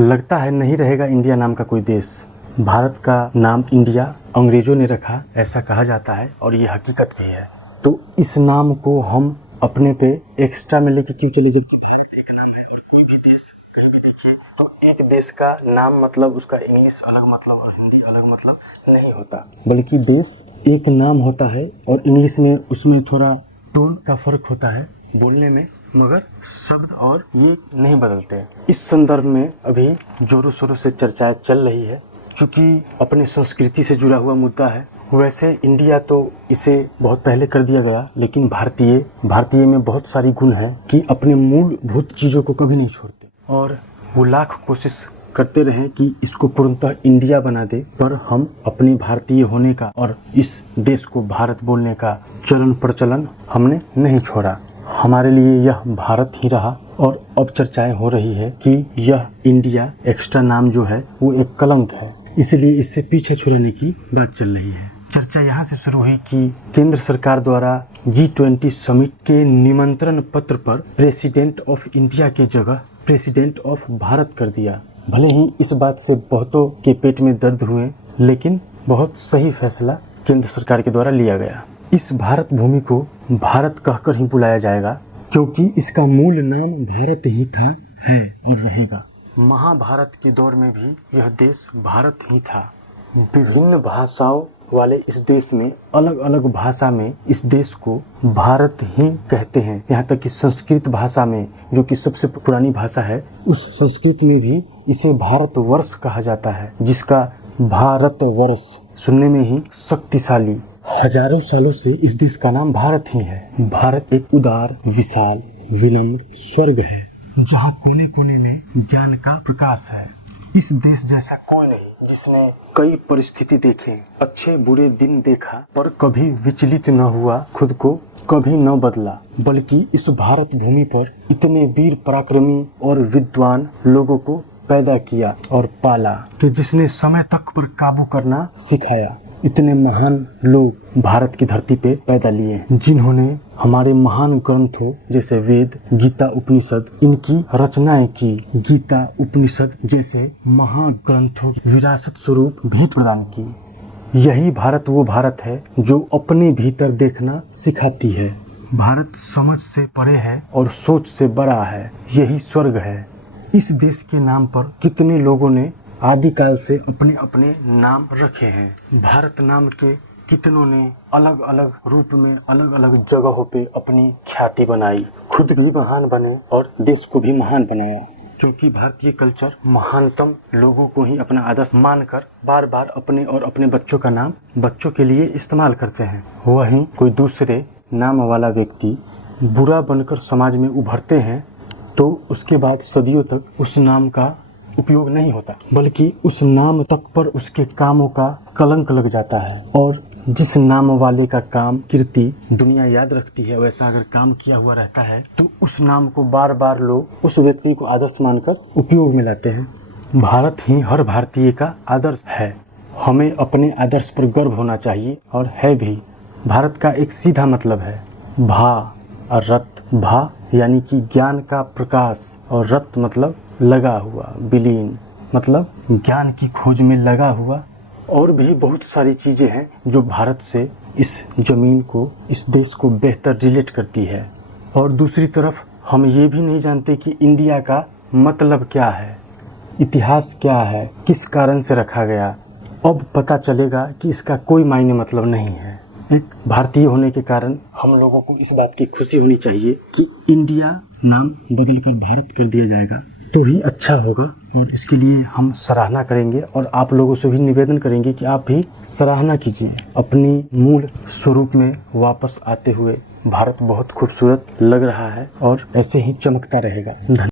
लगता है नहीं रहेगा इंडिया नाम का कोई देश। भारत का नाम इंडिया अंग्रेजों ने रखा, ऐसा कहा जाता है और ये हकीकत भी है। तो इस नाम को हम अपने पे एक्स्ट्रा में लेके क्यों चले, जबकि भारत एक नाम है। और कोई भी देश कहीं भी देखिए तो एक देश का नाम मतलब उसका इंग्लिश अलग मतलब और हिंदी अलग मतलब नहीं होता, बल्कि देश एक नाम होता है और इंग्लिश में उसमें थोड़ा टोन का फर्क होता है बोलने में, मगर शब्द और ये नहीं बदलते। इस संदर्भ में अभी जोरों शोरों से चर्चाएं चल रही है, क्योंकि अपने संस्कृति से जुड़ा हुआ मुद्दा है। वैसे इंडिया तो इसे बहुत पहले कर दिया गया, लेकिन भारतीय में बहुत सारी गुण है कि अपने मूलभूत चीज़ों को कभी नहीं छोड़ते और वो लाख कोशिश करते रहें कि इसको पूर्णतः इंडिया बना दे, पर हम अपनी भारतीय होने का और इस देश को भारत बोलने का चलन प्रचलन हमने नहीं छोड़ा। हमारे लिए यह भारत ही रहा और अब चर्चाएं हो रही है कि यह इंडिया एक्स्ट्रा नाम जो है वो एक कलंक है, इसलिए इससे पीछे छुड़ाने की बात चल रही है। चर्चा यहाँ से शुरू हुई कि केंद्र सरकार द्वारा G20 समिट के निमंत्रण पत्र पर प्रेसिडेंट ऑफ इंडिया के जगह प्रेसिडेंट ऑफ भारत कर दिया। भले ही इस बात से बहुतों के पेट में दर्द हुए, लेकिन बहुत सही फैसला केंद्र सरकार के द्वारा लिया गया। इस भारत भूमि को भारत कहकर ही बुलाया जाएगा, क्योंकि इसका मूल नाम भारत ही था, है और रहेगा। महाभारत के दौर में भी यह देश भारत ही था। विभिन्न भाषाओं वाले इस देश में अलग अलग भाषा में इस देश को भारत ही कहते हैं। यहाँ तक कि संस्कृत भाषा में, जो कि सबसे पुरानी भाषा है, उस संस्कृत में भी इसे भारतवर्ष कहा जाता है, जिसका भारतवर्ष सुनने में ही शक्तिशाली। हजारों सालों से इस देश का नाम भारत ही है। भारत एक उदार, विशाल, विनम्र स्वर्ग है, जहाँ कोने कोने में ज्ञान का प्रकाश है। इस देश जैसा कोई नहीं जिसने कई परिस्थिति देखे, अच्छे बुरे दिन देखा, पर कभी विचलित न हुआ, खुद को कभी न बदला, बल्कि इस भारत भूमि पर इतने वीर पराक्रमी और विद्वान लोगों को पैदा किया और पाला कि जिसने समय तक पर काबू करना सिखाया। इतने महान लोग भारत की धरती पे पैदा लिए, जिन्होंने हमारे महान ग्रंथों जैसे वेद, गीता, उपनिषद, इनकी रचनाएं की। गीता, उपनिषद जैसे महाग्रंथों की विरासत स्वरूप भेंट प्रदान की। यही भारत वो भारत है जो अपने भीतर देखना सिखाती है। भारत समझ से परे है और सोच से बड़ा है, यही स्वर्ग है। इस देश के नाम पर कितने लोगों ने आदिकाल से अपने अपने नाम रखे हैं। भारत नाम के कितनों ने अलग अलग रूप में अलग अलग जगहों पे अपनी ख्याति बनाई, खुद भी महान बने और देश को भी महान बनाया। क्योंकि भारतीय कल्चर महानतम लोगों को ही अपना आदर्श मानकर बार बार अपने और अपने बच्चों का नाम बच्चों के लिए इस्तेमाल करते हैं। वहीं कोई दूसरे नाम वाला व्यक्ति बुरा बनकर समाज में उभरते हैं तो उसके बाद सदियों तक उस नाम का उपयोग नहीं होता, बल्कि उस नाम तक पर उसके कामों का कलंक लग जाता है। और जिस नाम वाले का काम कीर्ति दुनिया याद रखती है, वैसा अगर काम किया हुआ रहता है तो उस नाम को बार बार लोग उस व्यक्ति को आदर्श मानकर उपयोग में लाते हैं। भारत ही हर भारतीय का आदर्श है। हमें अपने आदर्श पर गर्व होना चाहिए और है भी। भारत का एक सीधा मतलब है भा और रत। भा यानी कि ज्ञान का प्रकाश और रत मतलब लगा हुआ, विलीन मतलब ज्ञान की खोज में लगा हुआ। और भी बहुत सारी चीज़ें हैं जो भारत से इस ज़मीन को, इस देश को बेहतर रिलेट करती है। और दूसरी तरफ हम ये भी नहीं जानते कि इंडिया का मतलब क्या है, इतिहास क्या है, किस कारण से रखा गया। अब पता चलेगा कि इसका कोई मायने मतलब नहीं है। एक भारतीय होने के कारण हम लोगों को इस बात की खुशी होनी चाहिए कि इंडिया नाम बदलकर भारत कर दिया जाएगा तो ही अच्छा होगा, और इसके लिए हम सराहना करेंगे। और आप लोगों से भी निवेदन करेंगे कि आप भी सराहना कीजिए। अपनी मूल स्वरूप में वापस आते हुए भारत बहुत खूबसूरत लग रहा है और ऐसे ही चमकता रहेगा।